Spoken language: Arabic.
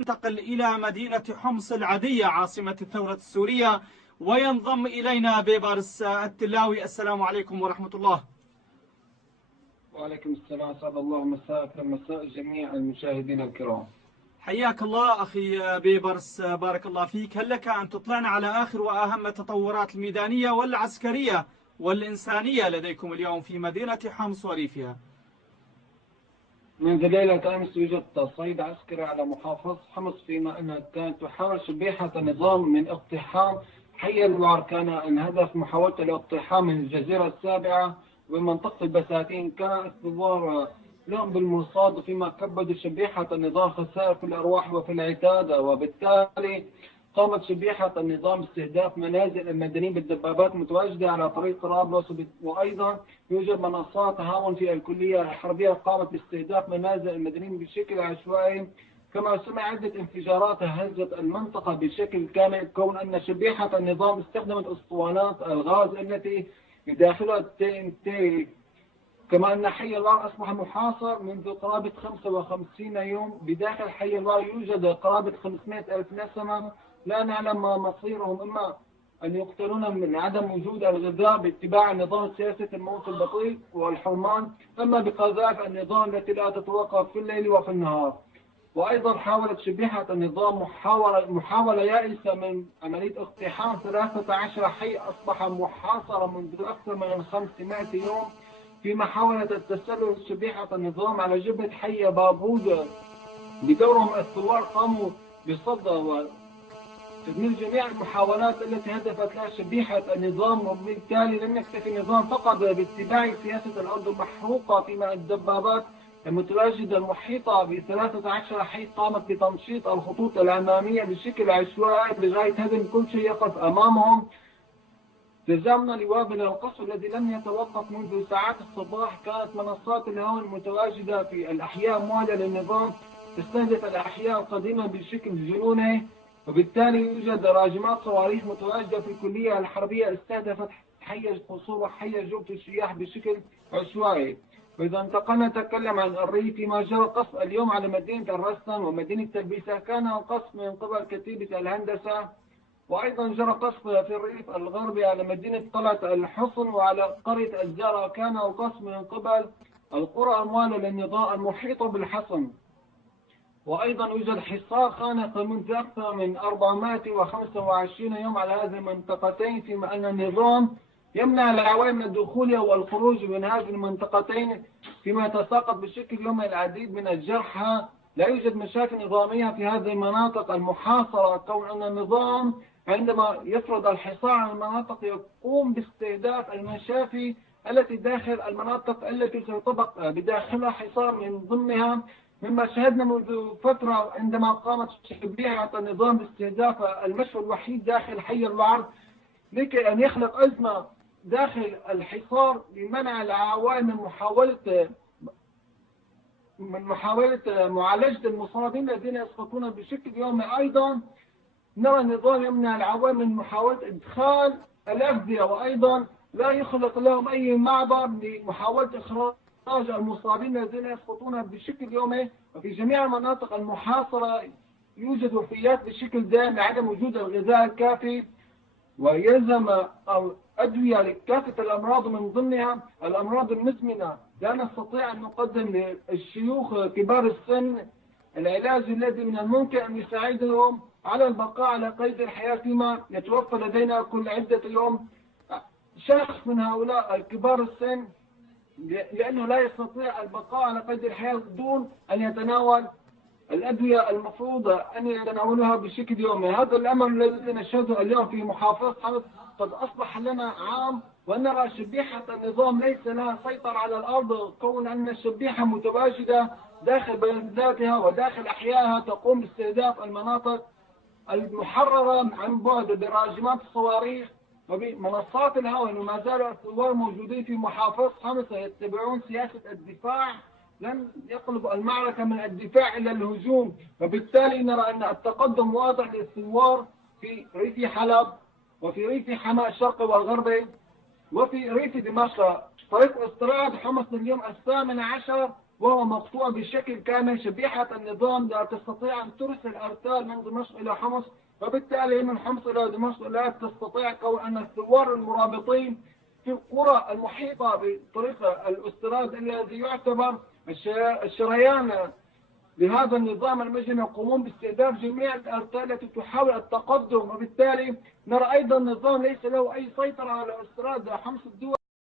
ننتقل إلى مدينة حمص العادية عاصمة الثورة السورية، وينضم إلينا بيبرس التلاوي. السلام عليكم ورحمة الله. وعليكم السلام، أسعد الله مساءك ومساء جميع المشاهدين الكرام. حياك الله أخي بيبرس، بارك الله فيك. هل لك أن تطلعنا على آخر وأهم التطورات الميدانية والعسكرية والإنسانية لديكم اليوم في مدينة حمص وريفها؟ منذ ليلة أمس يوجد تصعيد عسكري على محافظة حمص، فيما أنها كانت تحاول شبيحة النظام من اقتحام حي الوعر. كان الهدف محاولة الاقتحام من الجزيرة السابعة ومنطقة البساتين. كان الثوار لهم بالمرصاد، فيما كبدوا شبيحة النظام خسائر في الأرواح وفي العتاد، وبالتالي قامت شبيحة النظام باستهداف منازل المدنيين بالدبابات المتواجدة على طريق طرابلس. وأيضا يوجد منصات هاون في الكلية الحربية قامت باستهداف منازل المدنيين بشكل عشوائي. كما سمع عدة انفجارات هزت المنطقة بشكل كامل، كون أن شبيحة النظام استخدمت أسطوانات الغاز التي بداخلها الTNT. كما أن حي الوعر أصبح محاصر منذ قرابة 55 يوم. بداخل حي الوعر يوجد قرابة 500 ألف نسمة، لا نعلم ما مصيرهم، إما أن يقتلون من عدم وجود الغذاء باتباع النظام سياسة الموت البطيء والحرمان، أما بقذائف النظام التي لا تتوقف في الليل وفي النهار. وأيضا حاولت شبيحة النظام محاولة يائسة من عملية اقتحام 13 حي أصبح محاصرة منذ أكثر من 500 يوم، في محاولة التسلل شبيحة النظام على جبهة حي بابود. بدورهم الثوار قاموا بصد وتدمير جميع المحاولات التي هدفت لها شبيحة النظام، وبالتالي لم يكتفي النظام فقط باتباع سياسة الأرض المحروقة، فيما الدبابات المتواجدة المحيطة ب13 حي قامت بتمشيط الخطوط الأمامية بشكل عشوائي لغاية هدم كل شيء يقف أمامهم. تزامن لوابل القصف الذي لم يتوقف منذ ساعات الصباح. كانت منصات الهواء المتواجدة في الأحياء موالية للنظام تستهدف الأحياء القديمة بشكل جنوني، وبالتالي يوجد راجمات صواريخ متواجدة في الكلية الحربية استهدفت حي القصور وحي جوبة السياح بشكل عشوائي. وإذا انتقلنا نتكلم عن الريف، فيما جرى قصف اليوم على مدينة الرستن ومدينة تلبيسة، كان القصف من قبل كتيبة الهندسة. وأيضا جرى قصف في الريف الغربي على مدينة طلعة الحصن وعلى قرية الزرع. كان القصف من قبل القرى الموالية للنظام المحيطة بالحصن. وأيضا يوجد حصار خانق منذ أكثر من 425 يوم على هذه المنطقتين، فيما أن النظام يمنع العوائل من الدخول والخروج من هذه المنطقتين، فيما يتساقط بشكل يومي العديد من الجرحى. لا يوجد مشاكل نظامية في هذه المناطق المحاصرة، كون أن النظام عندما يفرض الحصار على المناطق يقوم باستهداف المشافي التي داخل المناطق التي تطبق بداخلها حصار من ضمنها، مما شاهدنا منذ فترة عندما قامت شبيحة النظام باستهداف المشفى الوحيد داخل حي الوعر لكي أن يخلق أزمة داخل الحصار لمنع العوائل من محاولة معالجة المصابين الذين يسقطون بشكل يومي. أيضا نرى النظام يمنع العوائل من محاولة إدخال الأغذية، وأيضا لا يخلق لهم أي معبر لمحاولة إخراج المصابين الذين يسقطون بشكل يومي. وفي جميع المناطق المحاصرة يوجد وفيات بشكل دائم لعدم وجود الغذاء الكافي، ويلزم الأدوية لكافة الأمراض من ضمنها الأمراض المزمنة. لا نستطيع أن نقدم للشيوخ كبار السن العلاج الذي من الممكن أن يساعدهم على البقاء على قيد الحياة، فيما يتوفى لدينا كل عدة يوم شخص من هؤلاء الكبار السن، لأنه لا يستطيع البقاء على قيد الحياة دون أن يتناول الأدوية المفروضة أن يتناولها بشكل يومي. هذا الأمر الذي نشهده اليوم في محافظة حمص قد أصبح لنا عام، ونرى شبيحة النظام ليس لها سيطرة على الأرض، كون أن الشبيحة متواجدة داخل بلداتها وداخل أحيائها تقوم باستهداف المناطق المحررة عن بعد براجمات الصواريخ وبمنصات الهواء. وما زال الثوار موجودين في محافظة حمص يتبعون سياسة الدفاع، لن يقلب المعركة من الدفاع إلى الهجوم، وبالتالي نرى أن التقدم واضح للثوار في ريف حلب وفي ريف حماة الشرقي والغربي وفي ريف دمشق. طريق استراد حمص اليوم 18 وهو مقطوع بشكل كامل. شبيحة النظام لا تستطيع أن ترسل أرسال من دمشق إلى حمص، وبالتالي من حمص إلى دمشق لا تستطيع، كون أن الثوار المرابطين في القرى المحيطة بطريق الاستيراد الذي يعتبر الشريان لهذا النظام المجرمي يقومون باستهداف جميع الأرسال التي تحاول التقدم، وبالتالي نرى أيضا النظام ليس له أي سيطرة على استيراد حمص الدول.